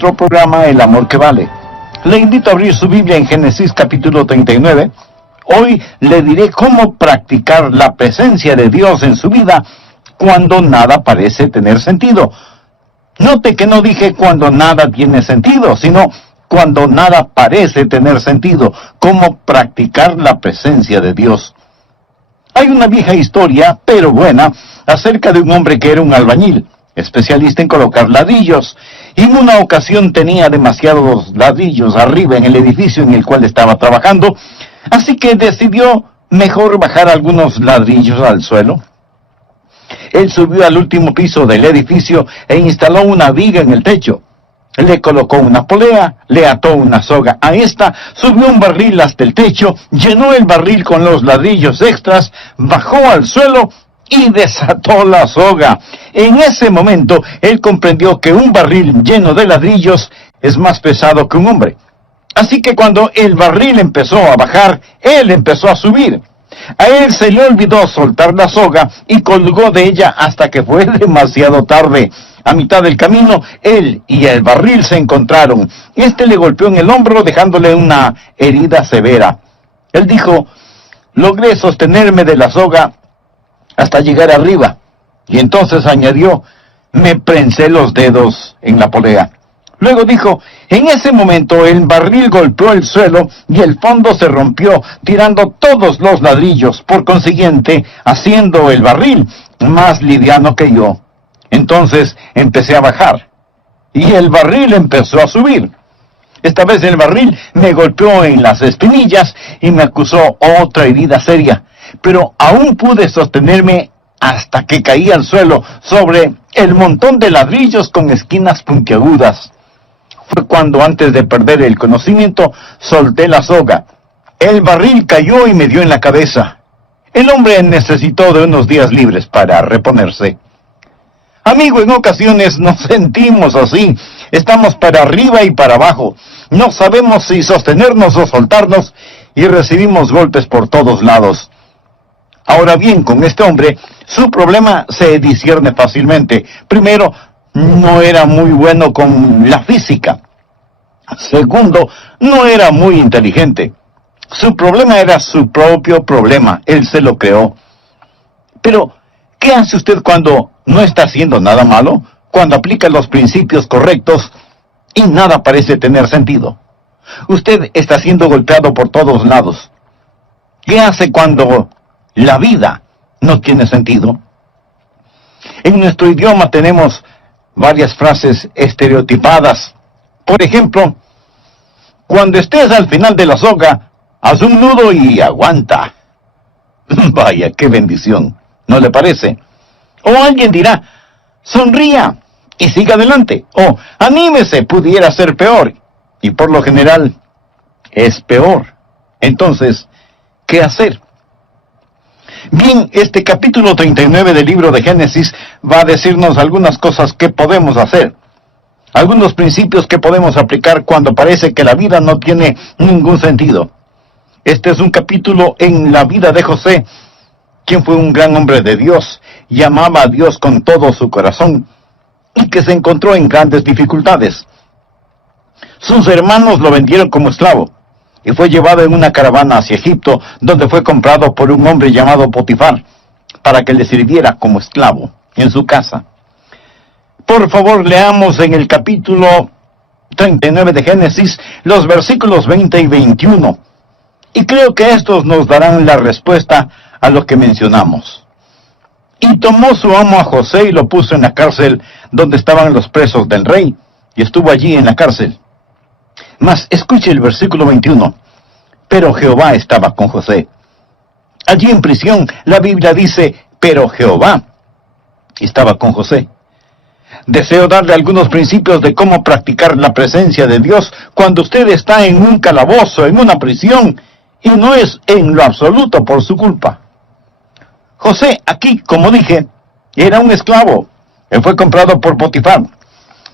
nuestro programa El Amor que Vale. Le invito a abrir su Biblia en Génesis capítulo 39. Hoy le diré cómo practicar la presencia de Dios en su vida cuando nada parece tener sentido. Note que no dije cuando nada tiene sentido, sino cuando nada parece tener sentido. Cómo practicar la presencia de Dios. Hay una vieja historia, pero buena, acerca de un hombre que era un albañil, especialista en colocar ladrillos, y en una ocasión tenía demasiados ladrillos arriba en el edificio en el cual estaba trabajando, así que decidió mejor bajar algunos ladrillos al suelo. Él subió al último piso del edificio e instaló una viga en el techo. Le colocó una polea, le ató una soga a esta, subió un barril hasta el techo, llenó el barril con los ladrillos extras, bajó al suelo y desató la soga. En ese momento, él comprendió que un barril lleno de ladrillos es más pesado que un hombre. Así que cuando el barril empezó a bajar, él empezó a subir. A él se le olvidó soltar la soga y colgó de ella hasta que fue demasiado tarde. A mitad del camino, él y el barril se encontraron. Este le golpeó en el hombro, dejándole una herida severa. Él dijo: logré sostenerme de la soga hasta llegar arriba. Y entonces añadió: me prensé los dedos en la polea. Luego dijo: en ese momento el barril golpeó el suelo y el fondo se rompió, tirando todos los ladrillos, por consiguiente, haciendo el barril más liviano que yo. Entonces empecé a bajar, y el barril empezó a subir. Esta vez el barril me golpeó en las espinillas y me acusó otra herida seria, pero aún pude sostenerme hasta que caí al suelo sobre el montón de ladrillos con esquinas puntiagudas. Fue cuando, antes de perder el conocimiento, solté la soga. El barril cayó y me dio en la cabeza. El hombre necesitó de unos días libres para reponerse. Amigo, en ocasiones nos sentimos así. Estamos para arriba y para abajo. No sabemos si sostenernos o soltarnos y recibimos golpes por todos lados. Ahora bien, con este hombre, su problema se discierne fácilmente. Primero, no era muy bueno con la física. Segundo, no era muy inteligente. Su problema era su propio problema. Él se lo creó. Pero, ¿qué hace usted cuando no está haciendo nada malo? Cuando aplica los principios correctos y nada parece tener sentido. Usted está siendo golpeado por todos lados. ¿Qué hace cuando la vida no tiene sentido? En nuestro idioma tenemos varias frases estereotipadas. Por ejemplo, cuando estés al final de la soga, haz un nudo y aguanta. Vaya, qué bendición, ¿no le parece? O alguien dirá: sonría y siga adelante. O anímese, pudiera ser peor. Y por lo general, es peor. Entonces, ¿qué hacer? Bien, este capítulo 39 del libro de Génesis va a decirnos algunas cosas que podemos hacer. Algunos principios que podemos aplicar cuando parece que la vida no tiene ningún sentido. Este es un capítulo en la vida de José, quien fue un gran hombre de Dios y amaba a Dios con todo su corazón, y que se encontró en grandes dificultades. Sus hermanos lo vendieron como esclavo, y fue llevado en una caravana hacia Egipto, donde fue comprado por un hombre llamado Potifar, para que le sirviera como esclavo en su casa. Por favor, leamos en el capítulo 39 de Génesis, los versículos 20 y 21. Y creo que estos nos darán la respuesta a lo que mencionamos. Y tomó su amo a José y lo puso en la cárcel donde estaban los presos del rey, y estuvo allí en la cárcel. Mas escuche el versículo 21. Pero Jehová estaba con José. Allí en prisión, la Biblia dice: pero Jehová estaba con José. Deseo darle algunos principios de cómo practicar la presencia de Dios cuando usted está en un calabozo, en una prisión, y no es en lo absoluto por su culpa. José, aquí, como dije, era un esclavo. Él fue comprado por Potifar.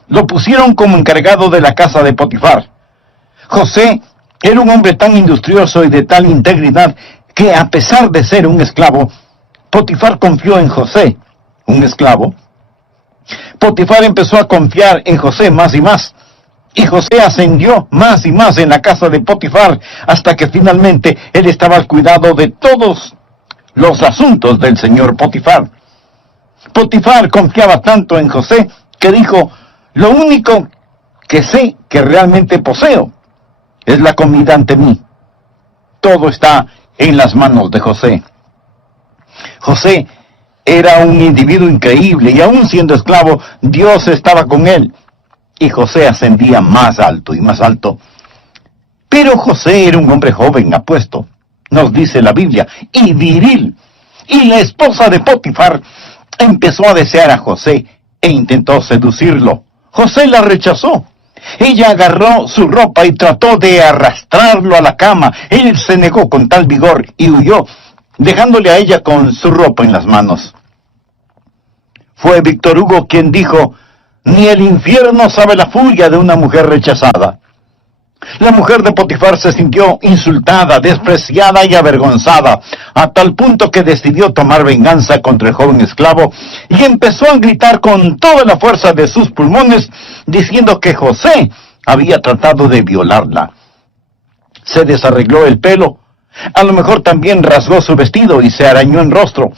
Lo pusieron como encargado de la casa de Potifar. José era un hombre tan industrioso y de tal integridad que, a pesar de ser un esclavo, Potifar confió en José, un esclavo. Potifar empezó a confiar en José más y más. Y José ascendió más y más en la casa de Potifar, hasta que finalmente él estaba al cuidado de todos los asuntos del señor Potifar. Potifar confiaba tanto en José que dijo: lo único que sé que realmente poseo es la comida ante mí. Todo está en las manos de José. José era un individuo increíble y aún siendo esclavo, Dios estaba con él. Y José ascendía más alto y más alto. Pero José era un hombre joven, apuesto, nos dice la Biblia, y viril. Y la esposa de Potifar empezó a desear a José e intentó seducirlo. José la rechazó. Ella agarró su ropa y trató de arrastrarlo a la cama. Él se negó con tal vigor y huyó, dejándole a ella con su ropa en las manos. Fue Víctor Hugo quien dijo: ni el infierno sabe la furia de una mujer rechazada. La mujer de Potifar se sintió insultada, despreciada y avergonzada, a tal punto que decidió tomar venganza contra el joven esclavo y empezó a gritar con toda la fuerza de sus pulmones, diciendo que José había tratado de violarla. Se desarregló el pelo, a lo mejor también rasgó su vestido y se arañó el rostro.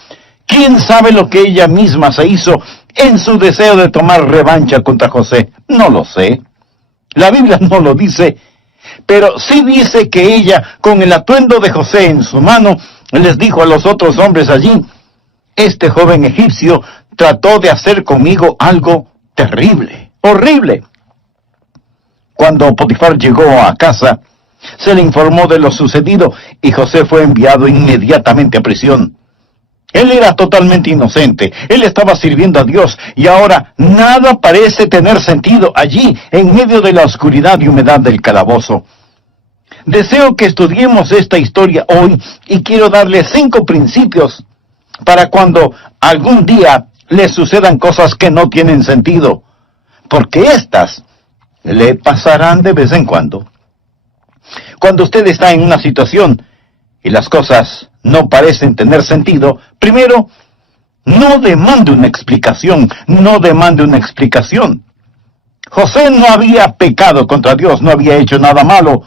¿Quién sabe lo que ella misma se hizo en su deseo de tomar revancha contra José? No lo sé. La Biblia no lo dice, pero sí dice que ella, con el atuendo de José en su mano, les dijo a los otros hombres allí: este joven egipcio trató de hacer conmigo algo terrible, horrible. Cuando Potifar llegó a casa, se le informó de lo sucedido y José fue enviado inmediatamente a prisión. Él era totalmente inocente, él estaba sirviendo a Dios y ahora nada parece tener sentido allí en medio de la oscuridad y humedad del calabozo. Deseo que estudiemos esta historia hoy y quiero darle 5 principios para cuando algún día le sucedan cosas que no tienen sentido, porque éstas le pasarán de vez en cuando. Cuando usted está en una situación y las cosas no parecen tener sentido, primero, no demande una explicación, no demande una explicación. José no había pecado contra Dios, no había hecho nada malo.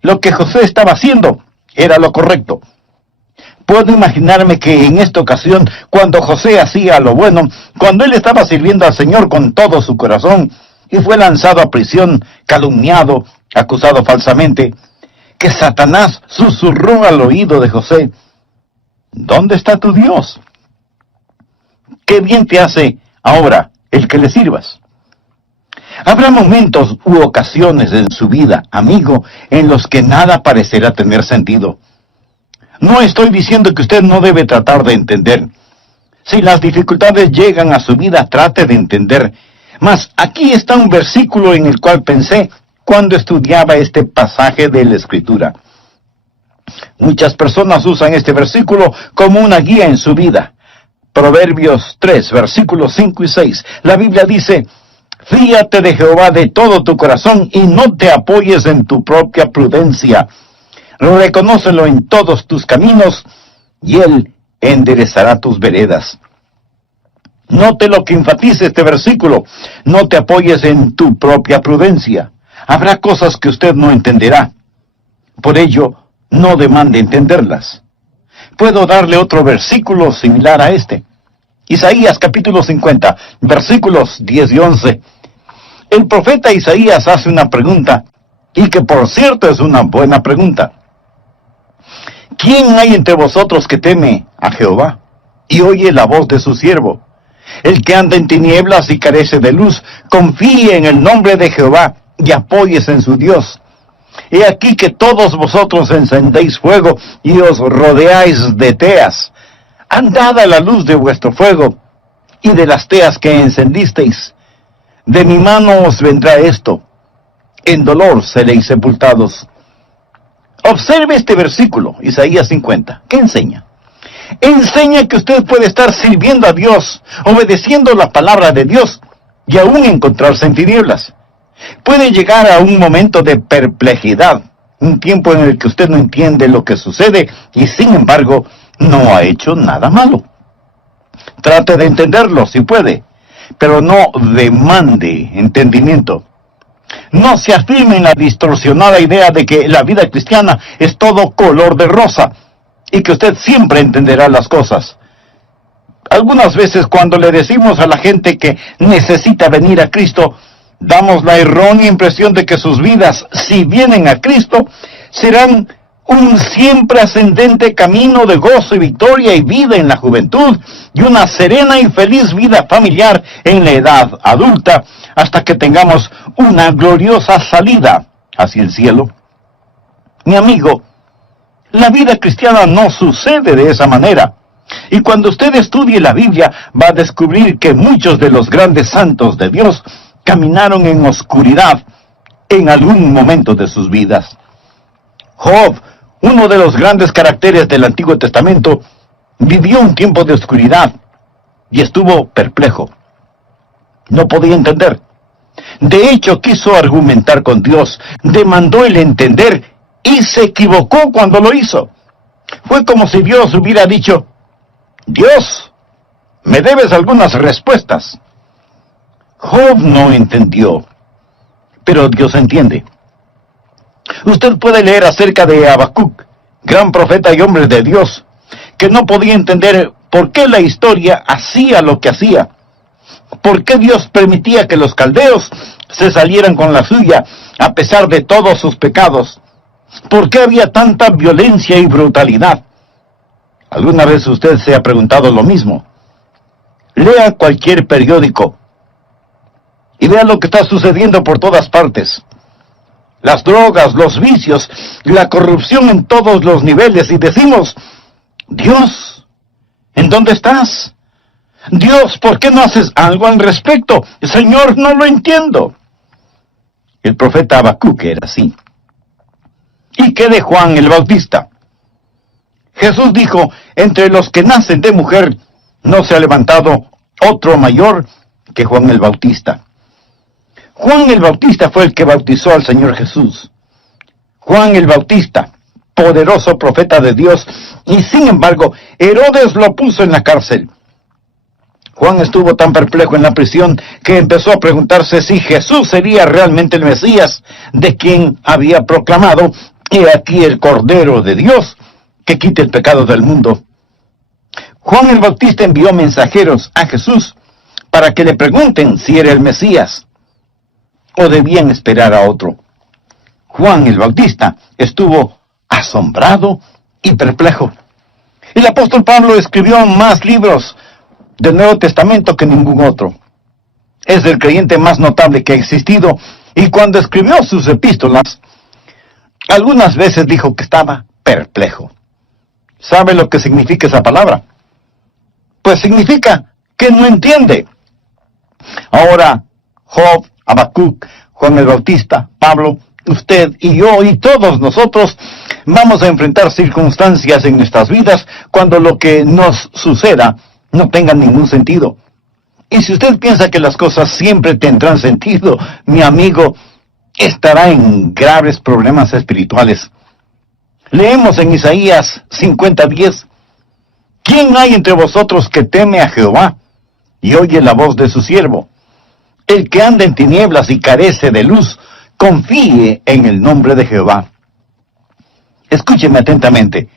Lo que José estaba haciendo era lo correcto. Puedo imaginarme que en esta ocasión, cuando José hacía lo bueno, cuando él estaba sirviendo al Señor con todo su corazón, y fue lanzado a prisión, calumniado, acusado falsamente, que Satanás susurró al oído de José: ¿dónde está tu Dios? ¿Qué bien te hace ahora el que le sirvas? Habrá momentos u ocasiones en su vida, amigo, en los que nada parecerá tener sentido. No estoy diciendo que usted no debe tratar de entender. Si las dificultades llegan a su vida, trate de entender. Mas aquí está un versículo en el cual pensé cuando estudiaba este pasaje de la Escritura. Muchas personas usan este versículo como una guía en su vida. Proverbios 3, versículos 5 y 6. La Biblia dice: fíate de Jehová de todo tu corazón y no te apoyes en tu propia prudencia. Reconócelo en todos tus caminos y Él enderezará tus veredas. Note lo que enfatiza este versículo: no te apoyes en tu propia prudencia. Habrá cosas que usted no entenderá. Por ello, no demande entenderlas. Puedo darle otro versículo similar a este. Isaías capítulo 50, versículos 10 y 11. El profeta Isaías hace una pregunta, y que por cierto es una buena pregunta. ¿Quién hay entre vosotros que teme a Jehová y oye la voz de su siervo? El que anda en tinieblas y carece de luz, confíe en el nombre de Jehová y apóyese en su Dios. He aquí que todos vosotros encendéis fuego y os rodeáis de teas. Andad a la luz de vuestro fuego y de las teas que encendisteis. De mi mano os vendrá esto. En dolor seréis sepultados. Observe este versículo, Isaías 50. ¿Qué enseña? Enseña que usted puede estar sirviendo a Dios, obedeciendo la palabra de Dios, y aún encontrarse en tinieblas. Puede llegar a un momento de perplejidad, un tiempo en el que usted no entiende lo que sucede, y sin embargo, no ha hecho nada malo. Trate de entenderlo si puede, pero no demande entendimiento. No se afirme en la distorsionada idea de que la vida cristiana es todo color de rosa y que usted siempre entenderá las cosas. Algunas veces cuando le decimos a la gente que necesita venir a Cristo, damos la errónea impresión de que sus vidas, si vienen a Cristo, serán un siempre ascendente camino de gozo y victoria y vida en la juventud y una serena y feliz vida familiar en la edad adulta hasta que tengamos una gloriosa salida hacia el cielo. Mi amigo, la vida cristiana no sucede de esa manera. Y cuando usted estudie la Biblia, va a descubrir que muchos de los grandes santos de Dios caminaron en oscuridad en algún momento de sus vidas. Job, uno de los grandes caracteres del Antiguo Testamento, vivió un tiempo de oscuridad y estuvo perplejo. No podía entender. De hecho, quiso argumentar con Dios, demandó el entender y se equivocó cuando lo hizo. Fue como si Dios hubiera dicho: Dios, me debes algunas respuestas. Job no entendió, pero Dios entiende. Usted puede leer acerca de Habacuc, gran profeta y hombre de Dios, que no podía entender por qué la historia hacía lo que hacía, por qué Dios permitía que los caldeos se salieran con la suya a pesar de todos sus pecados, por qué había tanta violencia y brutalidad. ¿Alguna vez usted se ha preguntado lo mismo? Lea cualquier periódico y vea lo que está sucediendo por todas partes. Las drogas, los vicios, la corrupción en todos los niveles, y decimos: Dios, ¿en dónde estás? Dios, ¿por qué no haces algo al respecto? Señor, no lo entiendo. El profeta Habacuc era así. ¿Y qué de Juan el Bautista? Jesús dijo: entre los que nacen de mujer no se ha levantado otro mayor que Juan el Bautista. Juan el Bautista fue el que bautizó al Señor Jesús. Juan el Bautista, poderoso profeta de Dios, y sin embargo, Herodes lo puso en la cárcel. Juan estuvo tan perplejo en la prisión que empezó a preguntarse si Jesús sería realmente el Mesías, de quien había proclamado: he aquí el Cordero de Dios, que quite el pecado del mundo. Juan el Bautista envió mensajeros a Jesús para que le pregunten si era el Mesías o debían esperar a otro. Juan el Bautista estuvo asombrado y perplejo. El apóstol Pablo escribió más libros del Nuevo Testamento que ningún otro. Es el creyente más notable que ha existido, y cuando escribió sus epístolas, algunas veces dijo que estaba perplejo. ¿Sabe lo que significa esa palabra? Pues significa que no entiende. Ahora, Job, Habacuc, Juan el Bautista, Pablo, usted y yo y todos nosotros vamos a enfrentar circunstancias en nuestras vidas cuando lo que nos suceda no tenga ningún sentido. Y si usted piensa que las cosas siempre tendrán sentido, mi amigo, estará en graves problemas espirituales. Leemos en Isaías 50:10: ¿quién hay entre vosotros que teme a Jehová y oye la voz de su siervo? El que anda en tinieblas y carece de luz, confíe en el nombre de Jehová. Escúcheme atentamente.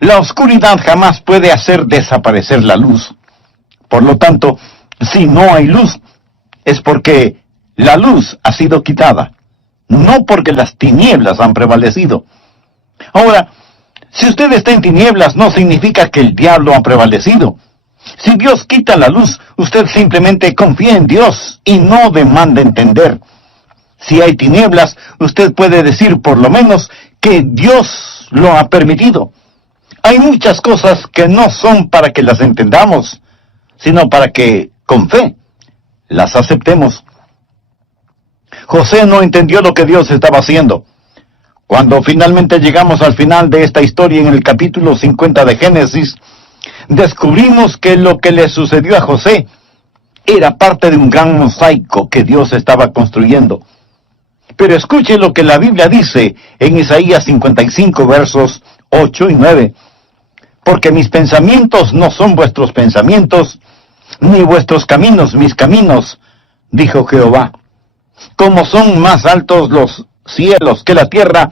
La oscuridad jamás puede hacer desaparecer la luz. Por lo tanto, si no hay luz, es porque la luz ha sido quitada, no porque las tinieblas han prevalecido. Ahora, si usted está en tinieblas, no significa que el diablo ha prevalecido. Si Dios quita la luz, usted simplemente confía en Dios y no demanda entender. Si hay tinieblas, usted puede decir por lo menos que Dios lo ha permitido. Hay muchas cosas que no son para que las entendamos, sino para que, con fe, las aceptemos. José no entendió lo que Dios estaba haciendo. Cuando finalmente llegamos al final de esta historia en el capítulo 50 de Génesis, descubrimos que lo que le sucedió a José era parte de un gran mosaico que Dios estaba construyendo. Pero escuche lo que la Biblia dice en Isaías 55, versos 8 y 9. Porque mis pensamientos no son vuestros pensamientos, ni vuestros caminos mis caminos, dijo Jehová. como son más altos los cielos que la tierra,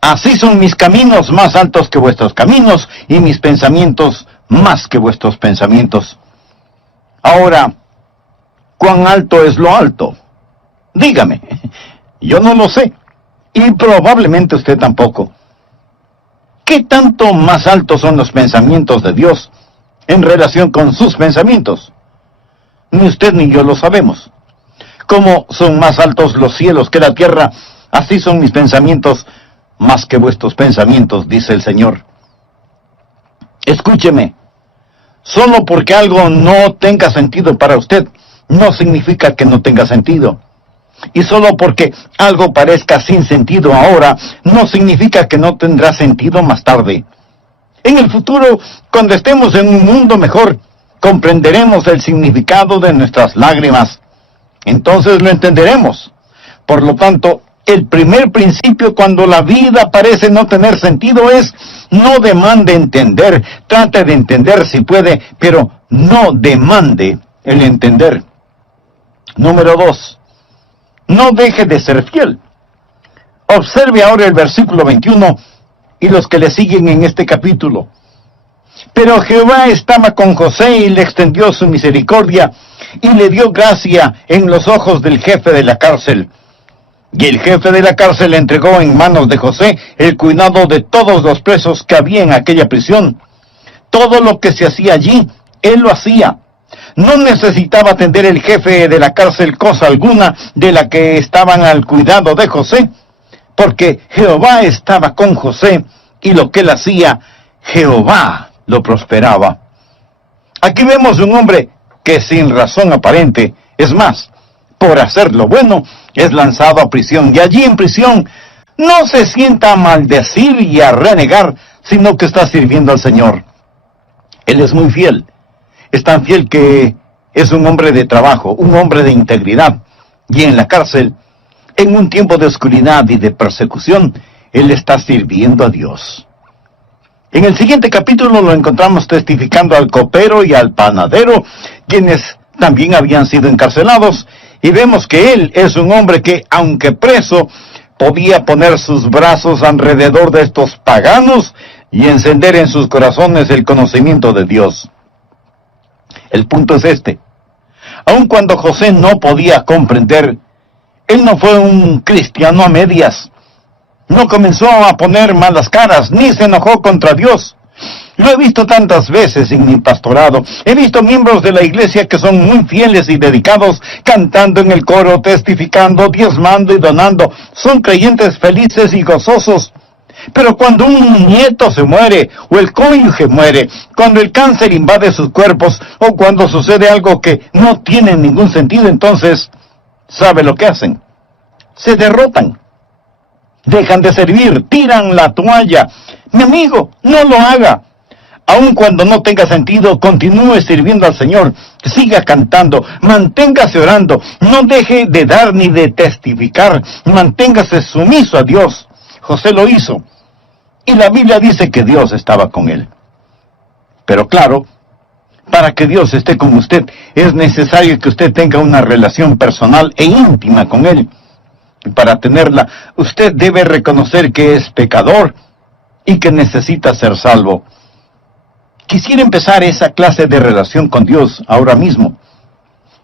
así son mis caminos más altos que vuestros caminos, y mis pensamientos más que vuestros pensamientos. Ahora, ¿cuán alto es lo alto? Dígame, yo no lo sé, y probablemente usted tampoco. ¿Qué tanto más altos son los pensamientos de Dios en relación con sus pensamientos? Ni usted ni yo lo sabemos. Como son más altos los cielos que la tierra, así son mis pensamientos más que vuestros pensamientos, dice el Señor. Escúcheme, solo porque algo no tenga sentido para usted, no significa que no tenga sentido. Y solo porque algo parezca sin sentido ahora, no significa que no tendrá sentido más tarde. En el futuro, cuando estemos en un mundo mejor, comprenderemos el significado de nuestras lágrimas. Entonces lo entenderemos. Por lo tanto, el primer principio cuando la vida parece no tener sentido es: no demande entender. Trate de entender si puede, pero no demande el entender. Número 2. No deje de ser fiel. Observe ahora el versículo 21 y los que le siguen en este capítulo. Pero Jehová estaba con José y le extendió su misericordia y le dio gracia en los ojos del jefe de la cárcel. Y el jefe de la cárcel entregó en manos de José el cuidado de todos los presos que había en aquella prisión. Todo lo que se hacía allí, él lo hacía. No necesitaba atender el jefe de la cárcel cosa alguna de la que estaban al cuidado de José, porque Jehová estaba con José, y lo que él hacía, Jehová lo prosperaba. Aquí vemos un hombre que sin razón aparente, es más, por hacer lo bueno, es lanzado a prisión, y allí en prisión no se sienta a maldecir y a renegar, sino que está sirviendo al Señor. Él es muy fiel. Es tan fiel que es un hombre de trabajo, un hombre de integridad. Y en la cárcel, en un tiempo de oscuridad y de persecución, él está sirviendo a Dios. En el siguiente capítulo lo encontramos testificando al copero y al panadero, quienes también habían sido encarcelados, y vemos que él es un hombre que, aunque preso, podía poner sus brazos alrededor de estos paganos y encender en sus corazones el conocimiento de Dios. El punto es este: aun cuando José no podía comprender, él no fue un cristiano a medias. No comenzó a poner malas caras, ni se enojó contra Dios. Lo he visto tantas veces en mi pastorado. He visto miembros de la iglesia que son muy fieles y dedicados, cantando en el coro, testificando, diezmando y donando. Son creyentes felices y gozosos. Pero cuando un nieto se muere, o el cónyuge muere, cuando el cáncer invade sus cuerpos, o cuando sucede algo que no tiene ningún sentido, entonces, ¿sabe lo que hacen? Se derrotan. Dejan de servir, tiran la toalla. Mi amigo, no lo haga. Aun cuando no tenga sentido, continúe sirviendo al Señor. Siga cantando, manténgase orando, no deje de dar ni de testificar, manténgase sumiso a Dios. José lo hizo, y la Biblia dice que Dios estaba con él. Pero claro, para que Dios esté con usted, es necesario que usted tenga una relación personal e íntima con Él. Y para tenerla, usted debe reconocer que es pecador y que necesita ser salvo. Quisiera empezar esa clase de relación con Dios ahora mismo.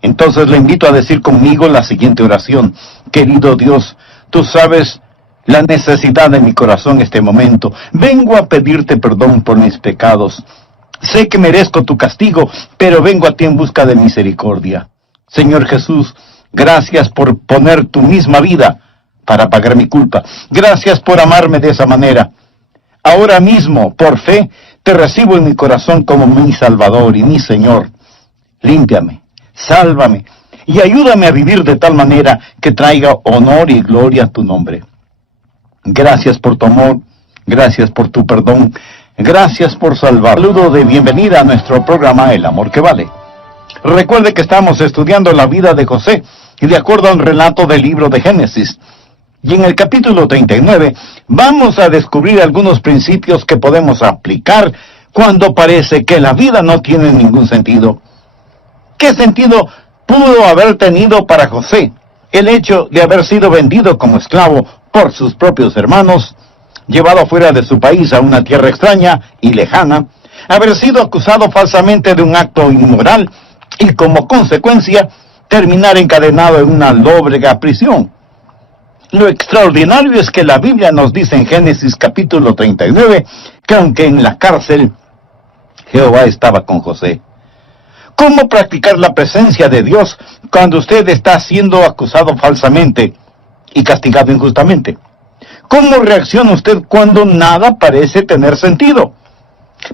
Entonces le invito a decir conmigo la siguiente oración. Querido Dios, tú sabes la necesidad de mi corazón en este momento. Vengo a pedirte perdón por mis pecados. Sé que merezco tu castigo, pero vengo a ti en busca de misericordia. Señor Jesús, gracias por poner tu misma vida para pagar mi culpa. Gracias por amarme de esa manera. Ahora mismo, por fe, te recibo en mi corazón como mi Salvador y mi Señor. Límpiame, sálvame y ayúdame a vivir de tal manera que traiga honor y gloria a tu nombre. Gracias por tu amor, gracias por tu perdón, gracias por salvar. Saludo de bienvenida a nuestro programa El Amor que Vale. Recuerde que estamos estudiando la vida de José y de acuerdo al relato del libro de Génesis. Y en el capítulo 39 vamos a descubrir algunos principios que podemos aplicar cuando parece que la vida no tiene ningún sentido. ¿Qué sentido pudo haber tenido para José El hecho de haber sido vendido como esclavo por sus propios hermanos, llevado fuera de su país a una tierra extraña y lejana, haber sido acusado falsamente de un acto inmoral y como consecuencia terminar encadenado en una lóbrega prisión. Lo extraordinario es que la Biblia nos dice en Génesis capítulo 39 que aunque en la cárcel, Jehová estaba con José. ¿Cómo practicar la presencia de Dios cuando usted está siendo acusado falsamente y castigado injustamente? ¿Cómo reacciona usted cuando nada parece tener sentido?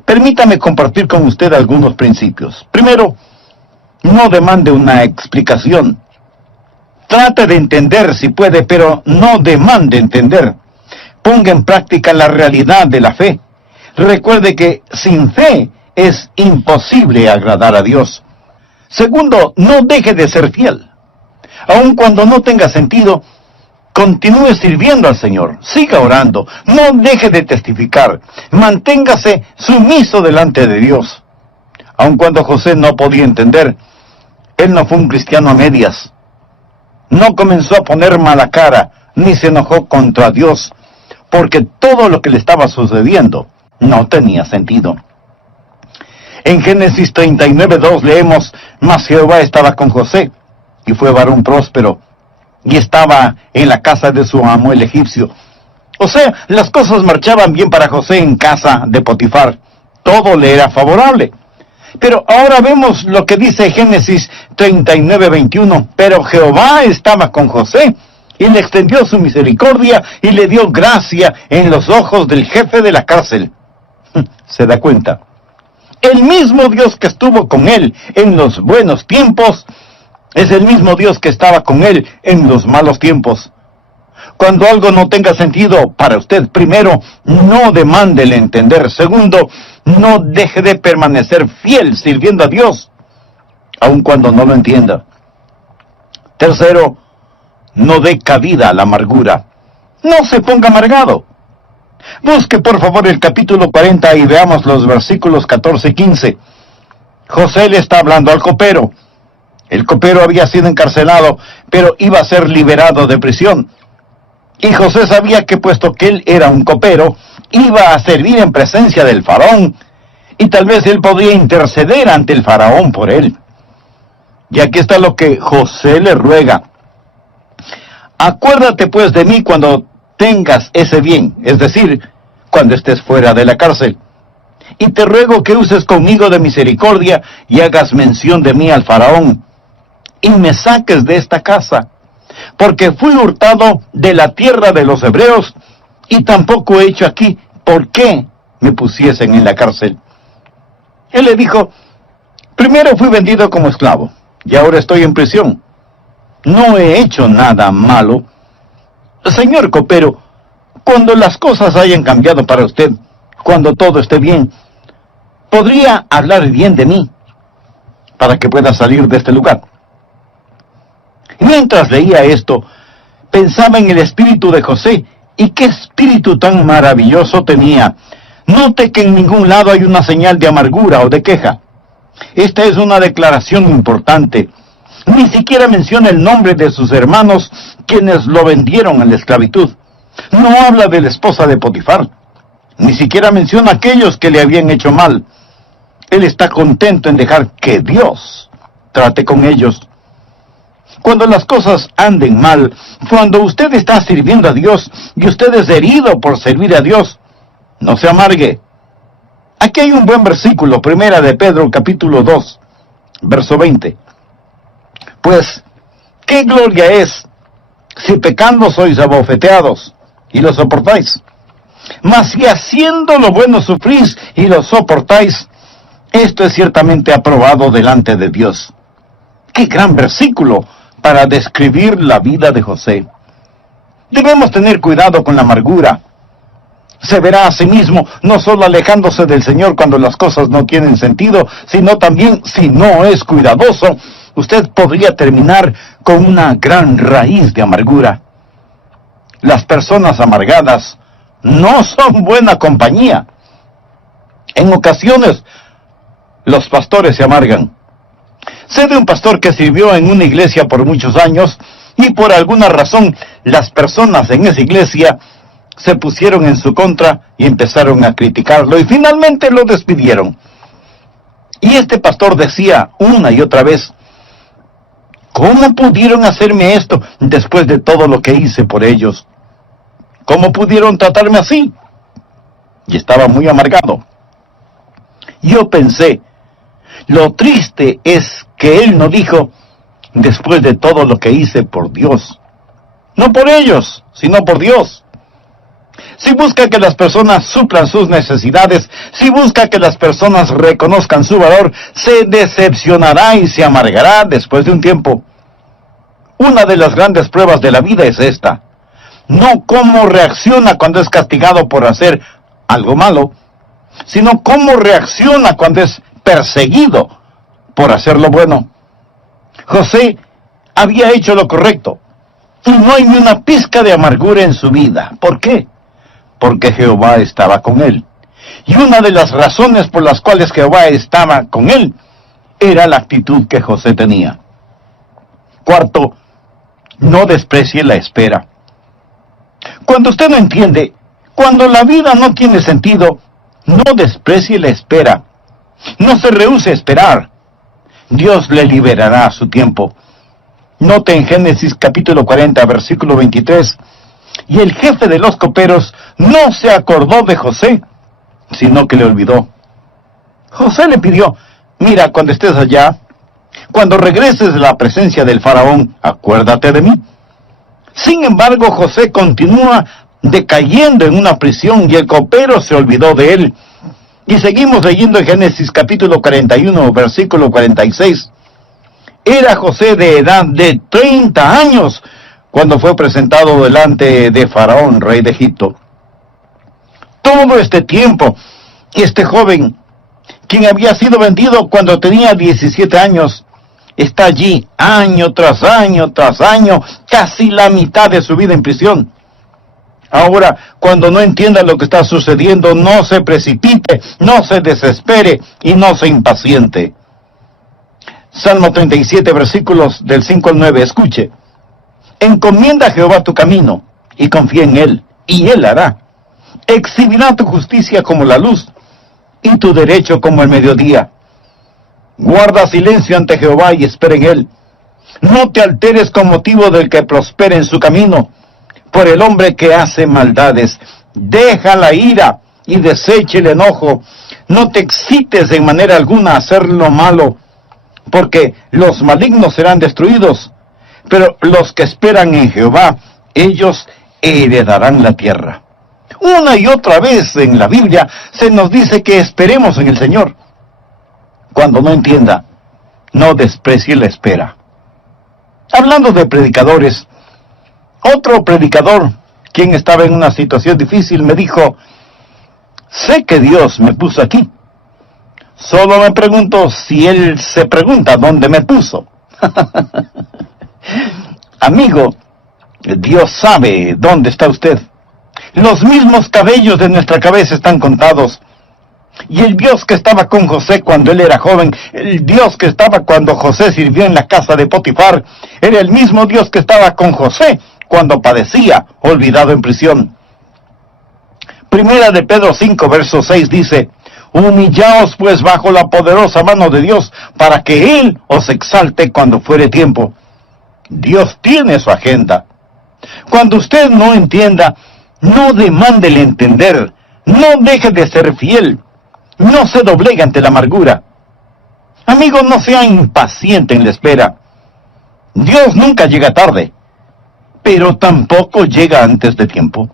Permítame compartir con usted algunos principios. Primero, no demande una explicación. Trate de entender si puede, pero no demande entender. Ponga en práctica la realidad de la fe. Recuerde que sin fe es imposible agradar a Dios. Segundo, no deje de ser fiel. Aun cuando no tenga sentido, continúe sirviendo al Señor. Siga orando. No deje de testificar. Manténgase sumiso delante de Dios. Aun cuando José no podía entender, él no fue un cristiano a medias. No comenzó a poner mala cara, ni se enojó contra Dios, porque todo lo que le estaba sucediendo no tenía sentido. En Génesis 39:2 leemos, mas Jehová estaba con José, y fue varón próspero, y estaba en la casa de su amo el egipcio. O sea, las cosas marchaban bien para José en casa de Potifar. Todo le era favorable. Pero ahora vemos lo que dice Génesis 39:21. Pero Jehová estaba con José, y le extendió su misericordia, y le dio gracia en los ojos del jefe de la cárcel. ¿Se da cuenta? El mismo Dios que estuvo con él en los buenos tiempos, es el mismo Dios que estaba con él en los malos tiempos. Cuando algo no tenga sentido para usted, primero, no demande el entender. Segundo, no deje de permanecer fiel sirviendo a Dios, aun cuando no lo entienda. Tercero, no dé cabida a la amargura. No se ponga amargado. Busque por favor el capítulo 40 y veamos los versículos 14 y 15. José le está hablando al copero. El copero había sido encarcelado, pero iba a ser liberado de prisión. Y José sabía que puesto que él era un copero, iba a servir en presencia del faraón, y tal vez él podía interceder ante el faraón por él. Y aquí está lo que José le ruega. Acuérdate pues de mí cuando tengas ese bien, es decir, cuando estés fuera de la cárcel. Y te ruego que uses conmigo de misericordia y hagas mención de mí al faraón, y me saques de esta casa, porque fui hurtado de la tierra de los hebreos, y tampoco he hecho aquí por qué me pusiesen en la cárcel. Él le dijo, primero fui vendido como esclavo, y ahora estoy en prisión. No he hecho nada malo. Señor copero, cuando las cosas hayan cambiado para usted, cuando todo esté bien, ¿podría hablar bien de mí para que pueda salir de este lugar? Mientras leía esto, pensaba en el espíritu de José, y qué espíritu tan maravilloso tenía. Note que en ningún lado hay una señal de amargura o de queja. Esta es una declaración importante. Ni siquiera menciona el nombre de sus hermanos, quienes lo vendieron a la esclavitud. No habla de la esposa de Potifar. Ni siquiera menciona a aquellos que le habían hecho mal. Él está contento en dejar que Dios trate con ellos. Cuando las cosas anden mal, cuando usted está sirviendo a Dios y usted es herido por servir a Dios, no se amargue. Aquí hay un buen versículo, primera de Pedro, capítulo 2, verso 20. Pues, ¿qué gloria es si pecando sois abofeteados y lo soportáis? Mas si haciendo lo bueno sufrís y lo soportáis, esto es ciertamente aprobado delante de Dios. ¡Qué gran versículo para describir la vida de José! Debemos tener cuidado con la amargura. Se verá a sí mismo no solo alejándose del Señor cuando las cosas no tienen sentido, sino también, si no es cuidadoso, usted podría terminar con una gran raíz de amargura. Las personas amargadas no son buena compañía. En ocasiones, los pastores se amargan. Sé de un pastor que sirvió en una iglesia por muchos años Y por alguna razón, las personas en esa iglesia se pusieron en su contra y empezaron a criticarlo y finalmente lo despidieron. Y este pastor decía una y otra vez: ¿cómo pudieron hacerme esto después de todo lo que hice por ellos? ¿Cómo pudieron tratarme así? Y estaba muy amargado. Yo pensé, lo triste es que él no dijo: después de todo lo que hice por Dios. No por ellos, sino por Dios. Si busca que las personas suplan sus necesidades, si busca que las personas reconozcan su valor, se decepcionará y se amargará después de un tiempo. Una de las grandes pruebas de la vida es esta: no cómo reacciona cuando es castigado por hacer algo malo, sino cómo reacciona cuando es perseguido por hacer lo bueno. José había hecho lo correcto, y no hay ni una pizca de amargura en su vida. ¿Por qué? Porque Jehová estaba con él. Y una de las razones por las cuales Jehová estaba con él era la actitud que José tenía. Cuarto, no desprecie la espera. Cuando usted no entiende, cuando la vida no tiene sentido, no desprecie la espera. No se rehúse a esperar. Dios le liberará a su tiempo. Note en Génesis capítulo 40, versículo 23, y el jefe de los coperos no se acordó de José, sino que le olvidó. José le pidió: mira, cuando estés allá, cuando regreses de la presencia del faraón, acuérdate de mí. Sin embargo, José continúa decayendo en una prisión y el copero se olvidó de él. Y seguimos leyendo en Génesis capítulo 41, versículo 46. Era José de edad de 30 años cuando fue presentado delante de Faraón, rey de Egipto. Todo este tiempo, este joven, quien había sido vendido cuando tenía 17 años, está allí año tras año tras año, casi la mitad de su vida en prisión. Ahora, cuando no entienda lo que está sucediendo, no se precipite, no se desespere y no se impaciente. Salmo 37, versículos del 5 al 9, escuche. Encomienda a Jehová tu camino, y confía en él, y él hará. Exhibirá tu justicia como la luz, y tu derecho como el mediodía. Guarda silencio ante Jehová y espera en él. No te alteres con motivo del que prospere en su camino, por el hombre que hace maldades. Deja la ira y deseche el enojo. No te excites en manera alguna a hacer lo malo, porque los malignos serán destruidos, pero los que esperan en Jehová, ellos heredarán la tierra. Una y otra vez en la Biblia se nos dice que esperemos en el Señor. Cuando no entienda, no desprecie la espera. Hablando de predicadores, otro predicador, quien estaba en una situación difícil, me dijo: sé que Dios me puso aquí. Solo me pregunto si Él se pregunta dónde me puso. Amigo, Dios sabe dónde está usted. Los mismos cabellos de nuestra cabeza están contados. Y el Dios que estaba con José cuando él era joven, el Dios que estaba cuando José sirvió en la casa de Potifar, era el mismo Dios que estaba con José cuando padecía, olvidado en prisión. Primera de Pedro 5, verso 6 dice: humillaos pues bajo la poderosa mano de Dios, para que Él os exalte cuando fuere tiempo. Dios tiene su agenda. Cuando usted no entienda, no demande el entender, no deje de ser fiel, no se doblegue ante la amargura. Amigo, no sea impaciente en la espera. Dios nunca llega tarde, pero tampoco llega antes de tiempo.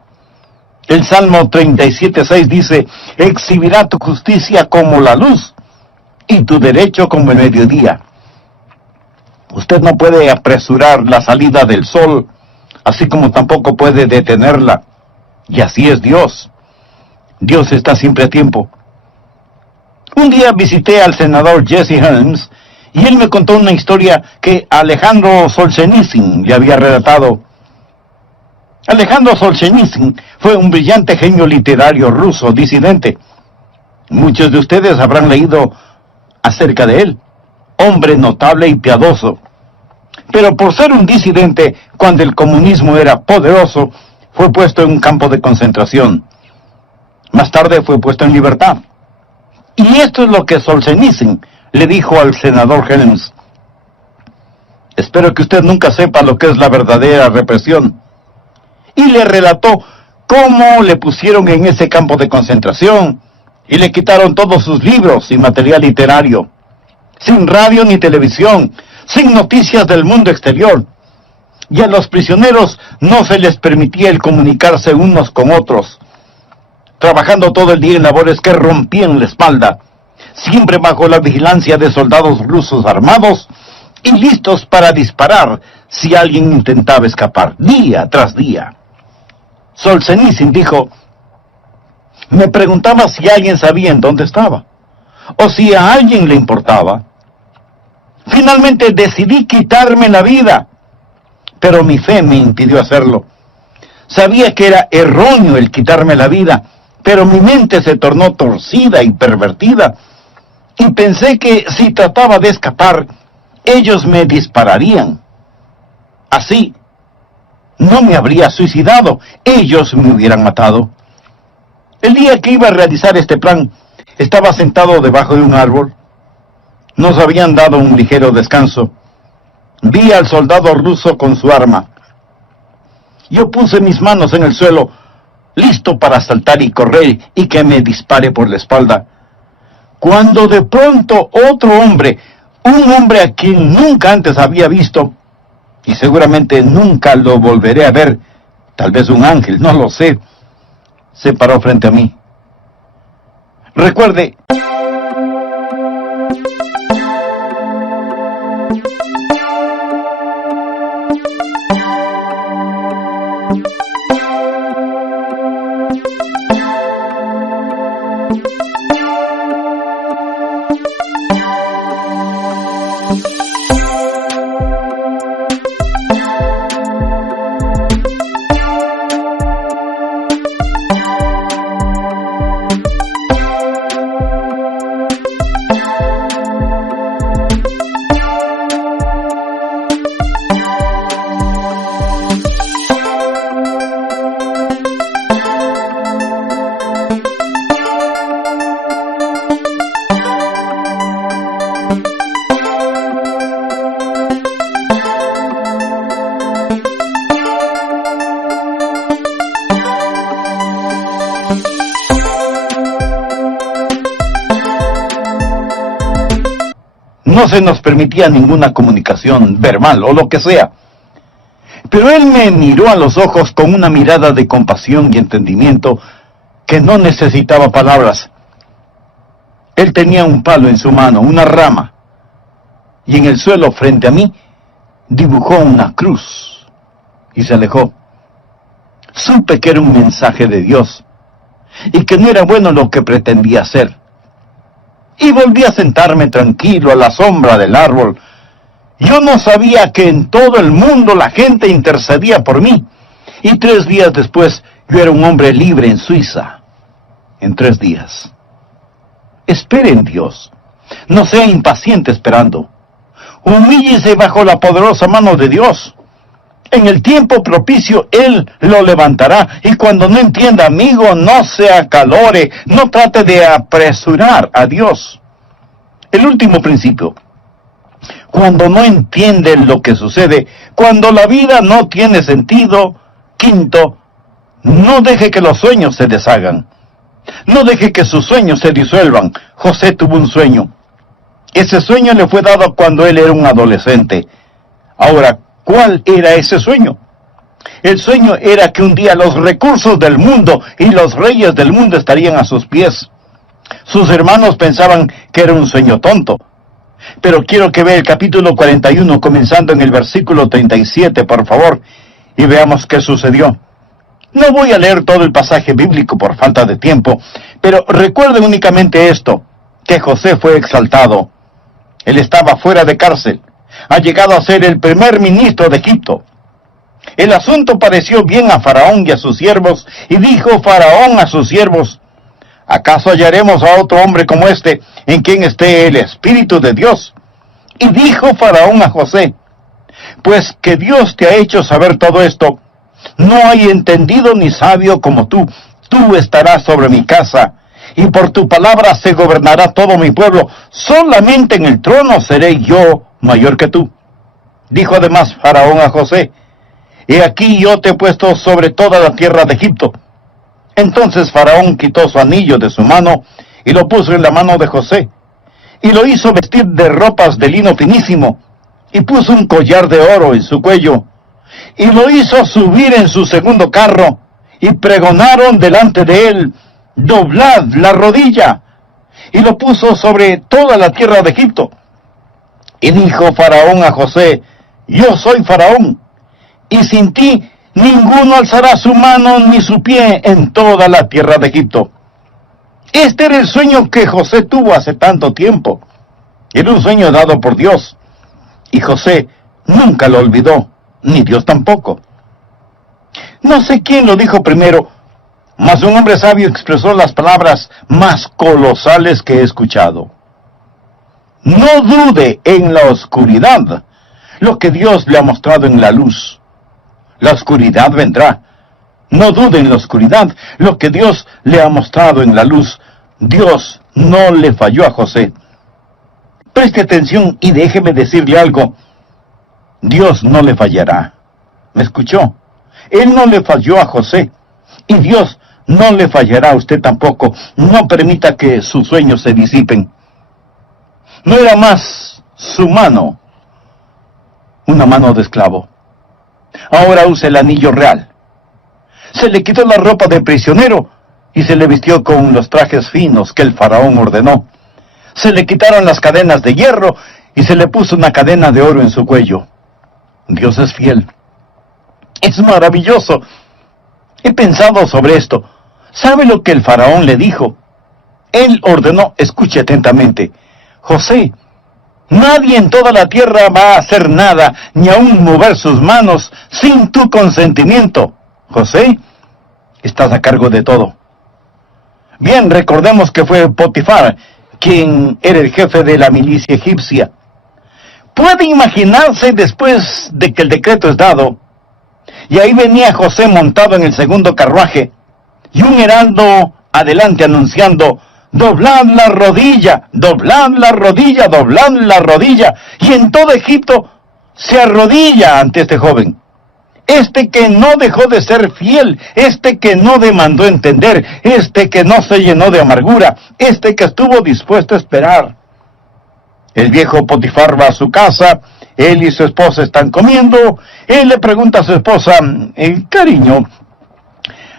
El Salmo 37:6 dice: exhibirá tu justicia como la luz, y tu derecho como el mediodía. Usted no puede apresurar la salida del sol, así como tampoco puede detenerla. Y así es Dios. Dios está siempre a tiempo. Un día visité al senador Jesse Helms, y él me contó una historia que Alejandro Solzhenitsyn le había relatado. Alejandro Solzhenitsyn fue un brillante genio literario ruso disidente. Muchos de ustedes habrán leído acerca de él. Hombre notable y piadoso. pero por ser un disidente cuando el comunismo era poderoso, fue puesto en un campo de concentración. Más tarde fue puesto en libertad. Y esto es lo que Solzhenitsyn le dijo al senador Helms: espero que usted nunca sepa lo que es la verdadera represión. Y le relató cómo le pusieron en ese campo de concentración y le quitaron todos sus libros y material literario, sin radio ni televisión, sin noticias del mundo exterior. Y a los prisioneros no se les permitía el comunicarse unos con otros, trabajando todo el día en labores que rompían la espalda, siempre bajo la vigilancia de soldados rusos armados y listos para disparar si alguien intentaba escapar, día tras día. Solzhenitsyn dijo: me preguntaba si alguien sabía en dónde estaba, o si a alguien le importaba. Finalmente decidí quitarme la vida, pero mi fe me impidió hacerlo. Sabía que era erróneo el quitarme la vida, pero mi mente se tornó torcida y pervertida, y pensé que si trataba de escapar, ellos me dispararían. Así, no me habría suicidado, ellos me hubieran matado. El día que iba a realizar este plan, estaba sentado debajo de un árbol. Nos habían dado un ligero descanso. Vi al soldado ruso con su arma. Yo puse mis manos en el suelo, listo para saltar y correr y que me dispare por la espalda, cuando de pronto otro hombre, un hombre a quien nunca antes había visto, y seguramente nunca lo volveré a ver, tal vez un ángel, no lo sé, se paró frente a mí. Recuerde, no se nos permitía ninguna comunicación verbal o lo que sea. Pero él me miró a los ojos con una mirada de compasión y entendimiento que no necesitaba palabras. Él tenía un palo en su mano, una rama, y en el suelo frente a mí dibujó una cruz y se alejó. Supe que era un mensaje de Dios y que no era bueno lo que pretendía hacer. Y volví a sentarme tranquilo a la sombra del árbol. Yo no sabía que en todo el mundo la gente intercedía por mí. Y 3 días después, yo era un hombre libre en Suiza. En 3 días. Espere en Dios. No sea impaciente esperando. Humíllese bajo la poderosa mano de Dios. En el tiempo propicio, Él lo levantará. Y cuando no entienda, amigo, no se acalore. No trate de apresurar a Dios. El último principio. Cuando no entiende lo que sucede, cuando la vida no tiene sentido. Quinto, no deje que los sueños se deshagan. No deje que sus sueños se disuelvan. José tuvo un sueño. Ese sueño le fue dado cuando él era un adolescente. Ahora, ¿cuál era ese sueño? El sueño era que un día los recursos del mundo y los reyes del mundo estarían a sus pies. Sus hermanos pensaban que era un sueño tonto. Pero quiero que vea el capítulo 41, comenzando en el versículo 37, por favor, y veamos qué sucedió. No voy a leer todo el pasaje bíblico por falta de tiempo, pero recuerde únicamente esto, que José fue exaltado. Él estaba fuera de cárcel. Ha llegado a ser el primer ministro de Egipto. El asunto pareció bien a Faraón y a sus siervos, y dijo Faraón a sus siervos: ¿acaso hallaremos a otro hombre como este, en quien esté el Espíritu de Dios? Y dijo Faraón a José: pues que Dios te ha hecho saber todo esto. No hay entendido ni sabio como tú. Tú estarás sobre mi casa, y por tu palabra se gobernará todo mi pueblo. Solamente en el trono seré yo mayor que tú. Dijo además Faraón a José: He aquí yo te he puesto sobre toda la tierra de Egipto. Entonces Faraón quitó su anillo de su mano y lo puso en la mano de José, y lo hizo vestir de ropas de lino finísimo, y puso un collar de oro en su cuello, y lo hizo subir en su segundo carro, y pregonaron delante de él: Doblad la rodilla. Y lo puso sobre toda la tierra de Egipto. Y dijo Faraón a José: Yo soy Faraón, y sin ti ninguno alzará su mano ni su pie en toda la tierra de Egipto. Este era el sueño que José tuvo hace tanto tiempo. Era un sueño dado por Dios, y José nunca lo olvidó, ni Dios tampoco. No sé quién lo dijo primero, mas un hombre sabio expresó las palabras más colosales que he escuchado. No dude en la oscuridad lo que Dios le ha mostrado en la luz. La oscuridad vendrá. No dude en la oscuridad lo que Dios le ha mostrado en la luz. Dios no le falló a José. Preste atención y déjeme decirle algo. Dios no le fallará. ¿Me escuchó? Él no le falló a José. Y Dios no le fallará a usted tampoco. No permita que sus sueños se disipen. No era más su mano, una mano de esclavo. Ahora usa el anillo real. Se le quitó la ropa de prisionero y se le vistió con los trajes finos que el faraón ordenó. Se le quitaron las cadenas de hierro y se le puso una cadena de oro en su cuello. Dios es fiel. Es maravilloso. He pensado sobre esto. ¿Sabe lo que el faraón le dijo? Él ordenó, escuche atentamente: José, nadie en toda la tierra va a hacer nada, ni aun mover sus manos, sin tu consentimiento. José, estás a cargo de todo. Bien, recordemos que fue Potifar quien era el jefe de la milicia egipcia. Puede imaginarse, después de que el decreto es dado, y ahí venía José montado en el segundo carruaje, y un heraldo adelante anunciando: Doblad la rodilla, doblad la rodilla, doblad la rodilla. Y en todo Egipto se arrodilla ante este joven. Este que no dejó de ser fiel, este que no demandó entender, este que no se llenó de amargura, este que estuvo dispuesto a esperar. El viejo Potifar va a su casa, él y su esposa están comiendo, él le pregunta a su esposa: cariño,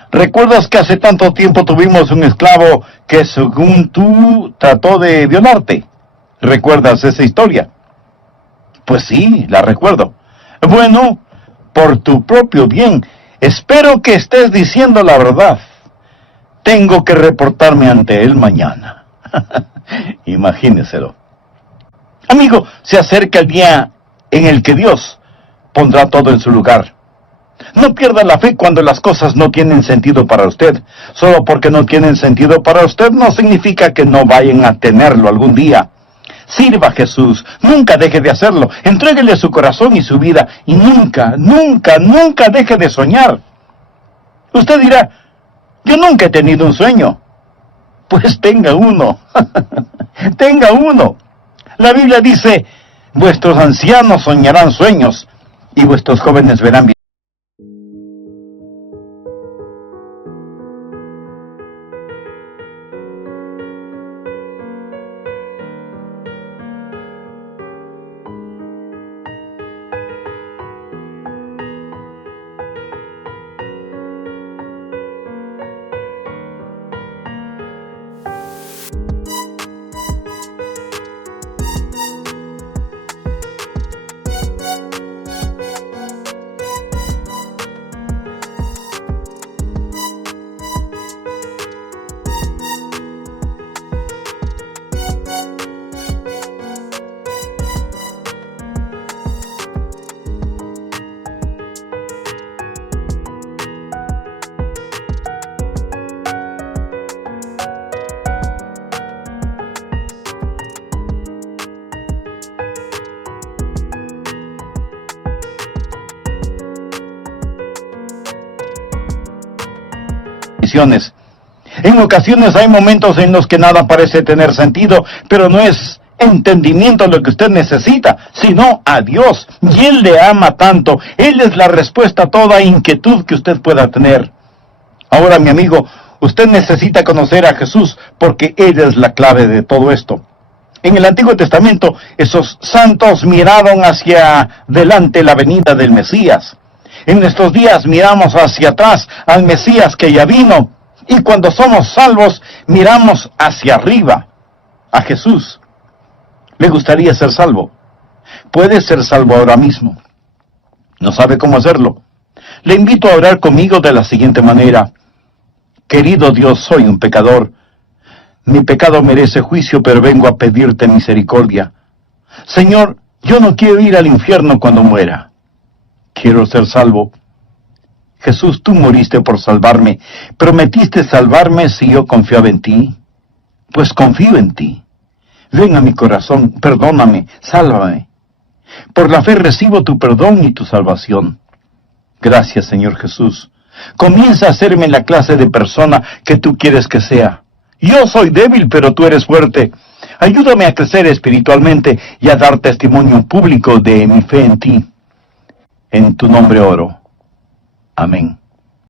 ¿recuerdas que hace tanto tiempo tuvimos un esclavo que según tú trató de violarte? ¿Recuerdas esa historia? Pues sí, la recuerdo. Bueno, por tu propio bien, espero que estés diciendo la verdad. Tengo que reportarme ante él mañana. Imagíneselo. Amigo, se acerca el día en el que Dios pondrá todo en su lugar. No pierda la fe cuando las cosas no tienen sentido para usted. Solo porque no tienen sentido para usted no significa que no vayan a tenerlo algún día. Sirva a Jesús, nunca deje de hacerlo. Entréguele su corazón y su vida, y nunca, nunca, nunca deje de soñar. Usted dirá: yo nunca he tenido un sueño. Pues tenga uno. Tenga uno. La Biblia dice: vuestros ancianos soñarán sueños, y vuestros jóvenes verán bien. misiones. En ocasiones hay momentos en los que nada parece tener sentido, pero no es entendimiento lo que usted necesita, sino a Dios. Y Él le ama tanto. Él es la respuesta a toda inquietud que usted pueda tener. Ahora, mi amigo, usted necesita conocer a Jesús porque Él es la clave de todo esto. En el Antiguo Testamento, esos santos miraron hacia delante la venida del Mesías. En nuestros días miramos hacia atrás al Mesías que ya vino. Y cuando somos salvos, miramos hacia arriba, a Jesús. ¿Le gustaría ser salvo? Puede ser salvo ahora mismo. ¿No sabe cómo hacerlo? Le invito a orar conmigo de la siguiente manera. Querido Dios, soy un pecador. Mi pecado merece juicio, pero vengo a pedirte misericordia. Señor, yo no quiero ir al infierno cuando muera. Quiero ser salvo. Jesús, tú moriste por salvarme. ¿Prometiste salvarme si yo confiaba en ti? Pues confío en ti. Ven a mi corazón, perdóname, sálvame. Por la fe recibo tu perdón y tu salvación. Gracias, Señor Jesús. Comienza a hacerme la clase de persona que tú quieres que sea. Yo soy débil, pero tú eres fuerte. Ayúdame a crecer espiritualmente y a dar testimonio público de mi fe en ti. En tu nombre oro. Amén.